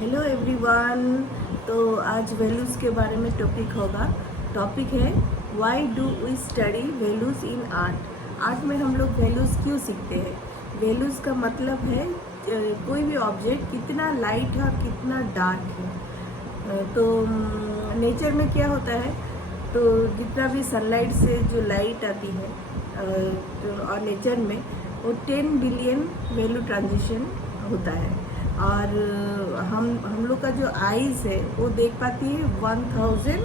Hello everyone. तो आज values के बारे में टॉपिक होगा। टॉपिक है why do we study values in art. Art में हम लोग वैल्यूज़ क्यों सीखते हैं। वैल्यूज़ का मतलब है कोई भी ऑब्जेक्ट कितना लाइट है और कितना डार्क है। तो नेचर में क्या होता है, तो जितना भी सनलाइट से जो लाइट आती है और नेचर में वो 10 बिलियन वैल्यू ट्रांजिशन होता है। और हम लोग का जो आईज है वो देख पाती है 1000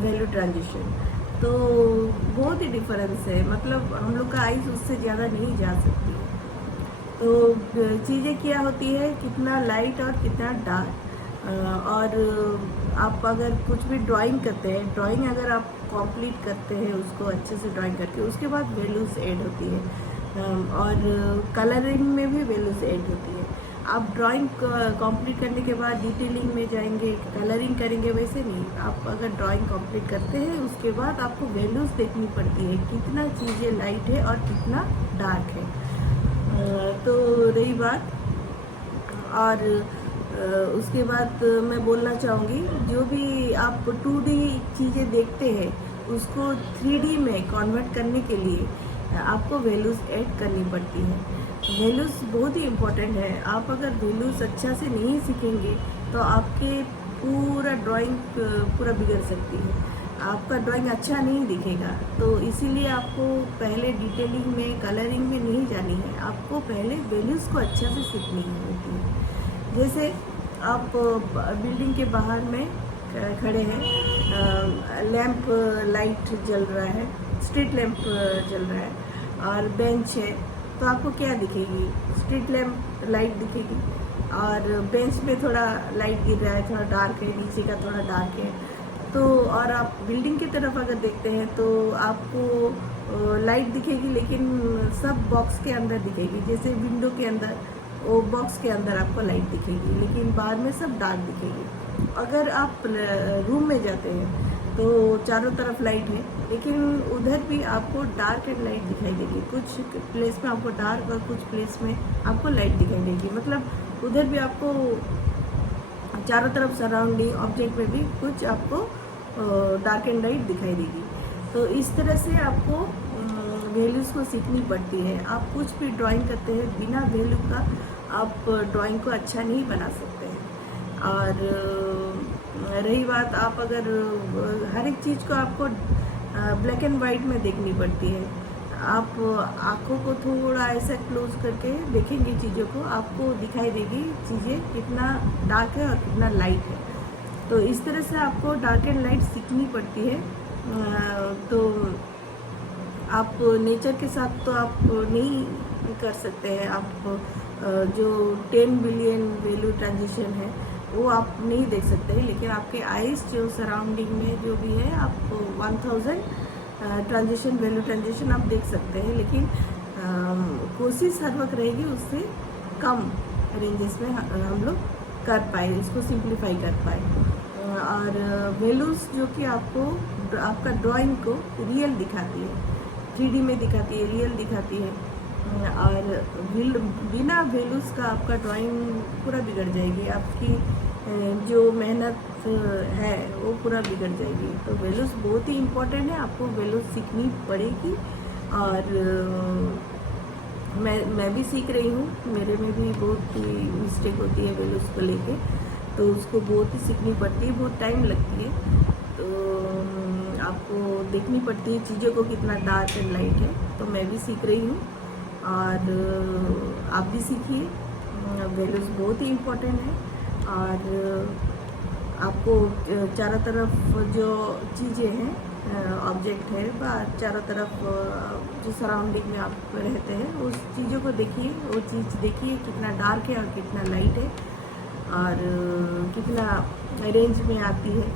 वैल्यू ट्रांजिशन। तो बहुत ही डिफरेंस है, मतलब हम लोग का आईज उससे ज़्यादा नहीं जा सकती। तो चीज़ें क्या होती है, कितना लाइट और कितना डार्क। और आप अगर कुछ भी ड्राइंग करते हैं, ड्राइंग अगर आप कंप्लीट करते हैं उसको अच्छे से ड्राइंग करके, उसके बाद वैल्यूज़ ऐड होती है। और कलरिंग में भी वैल्यूज़ ऐड होती है। आप ड्राइंग कंप्लीट करने के बाद डिटेलिंग में जाएंगे, कलरिंग करेंगे, वैसे नहीं। आप अगर ड्राइंग कंप्लीट करते हैं उसके बाद आपको वैल्यूज़ देखनी पड़ती है, कितना चीज़ें लाइट है और कितना डार्क है। तो रही बात, और उसके बाद मैं बोलना चाहूँगी, जो भी आप 2D चीज़ें देखते हैं उसको 3D में कन्वर्ट करने के लिए आपको वैल्यूज़ ऐड करनी पड़ती है। वैल्यूज़ बहुत ही इम्पोर्टेंट है। आप अगर वैल्यूज़ अच्छा से नहीं सीखेंगे तो आपके पूरा ड्राइंग पूरा बिगड़ सकती है, आपका ड्राइंग अच्छा नहीं दिखेगा। तो इसीलिए आपको पहले डिटेलिंग में, कलरिंग में नहीं जानी है, आपको पहले वैल्यूज़ को अच्छा से सीखनी होती है। जैसे आप बिल्डिंग के बाहर में खड़े हैं, लैंप लाइट जल रहा है, स्ट्रीट लैंप जल रहा है और बेंच है, तो आपको क्या दिखेगी? स्ट्रीट लैंप लाइट दिखेगी। और बेंच पे थोड़ा लाइट गिर रहा है, थोड़ा डार्क है, नीचे का थोड़ा डार्क है। तो और आप बिल्डिंग की तरफ अगर देखते हैं तो आपको लाइट दिखेगी, लेकिन सब बॉक्स के अंदर दिखेगी। जैसे विंडो के अंदर, वो बॉक्स के अंदर आपको लाइट दिखेगी, लेकिन बाहर में सब डार्क दिखेगी। अगर आप रूम में जाते हैं तो चारों तरफ लाइट है, लेकिन उधर भी आपको डार्क एंड लाइट दिखाई देगी। कुछ प्लेस में आपको डार्क और कुछ प्लेस में आपको लाइट दिखाई देगी। मतलब उधर भी आपको चारों तरफ सराउंडिंग ऑब्जेक्ट में भी कुछ आपको डार्क एंड लाइट दिखाई देगी। तो इस तरह से आपको वैल्यूज़ को सीखनी पड़ती है। आप कुछ भी ड्राइंग करते हैं, बिना वैल्यू का आप ड्राइंग को अच्छा नहीं बना सकते हैं। और रही बात, आप अगर हर एक चीज़ को आपको ब्लैक एंड वाइट में देखनी पड़ती है। आप आँखों को थोड़ा ऐसा क्लोज करके देखेंगे चीज़ों को, आपको दिखाई देगी चीज़ें कितना डार्क है और कितना लाइट है। तो इस तरह से आपको डार्क एंड लाइट सीखनी पड़ती है। तो आप नेचर के साथ तो आप नहीं कर सकते हैं। आप जो 10 बिलियन वैल्यू ट्रांजिशन है वो आप नहीं देख सकते हैं, लेकिन आपके आइज़ जो सराउंडिंग में जो भी है, आप 1000 ट्रांजिशन, वैल्यू ट्रांजिशन आप देख सकते हैं। लेकिन कोशिश हर वक्त रहेगी उससे कम रेंजेस में हम लोग कर पाए, इसको सिंप्लीफाई कर पाए। और वैल्यूज़ जो कि आपको आपका ड्राइंग को रियल दिखाती है, 3D में दिखाती है, रियल दिखाती है। और बिना वैल्यूज़ का आपका ड्राइंग पूरा बिगड़ जाएगी, आपकी जो मेहनत है वो पूरा बिगड़ जाएगी। तो वैल्यूज़ बहुत ही इम्पोर्टेंट है, आपको वैल्यूज़ सीखनी पड़ेगी। और मैं भी सीख रही हूँ, मेरे में भी बहुत ही मिस्टेक होती है वैल्यूज़ को लेके, तो उसको बहुत ही सीखनी पड़ती है, बहुत टाइम लगती है। तो आपको देखनी पड़ती है चीज़ों को कितना डार्क एंड लाइट है। तो मैं भी सीख रही हूँ और आप भी सीखिए। वैल्यूज़ बहुत ही इम्पोर्टेंट है। और आपको चारों तरफ जो चीज़ें हैं, ऑब्जेक्ट है, चारों तरफ जो सराउंडिंग में आप रहते हैं उस चीज़ों को देखिए, वो चीज़ देखिए कितना डार्क है और कितना लाइट है और कितना रेंज में आती है।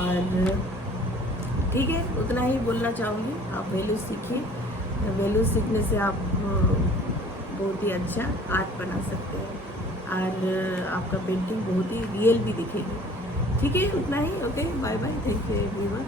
और ठीक है, उतना ही बोलना चाहूँगी। आप वैल्यू सीखिए, वैल्यू सीखने से आप बहुत ही अच्छा आर्ट बना सकते हैं और आपका पेंटिंग बहुत ही रियल भी दिखेगी। ठीक है, उतना ही। Okay, bye bye, thank you everyone.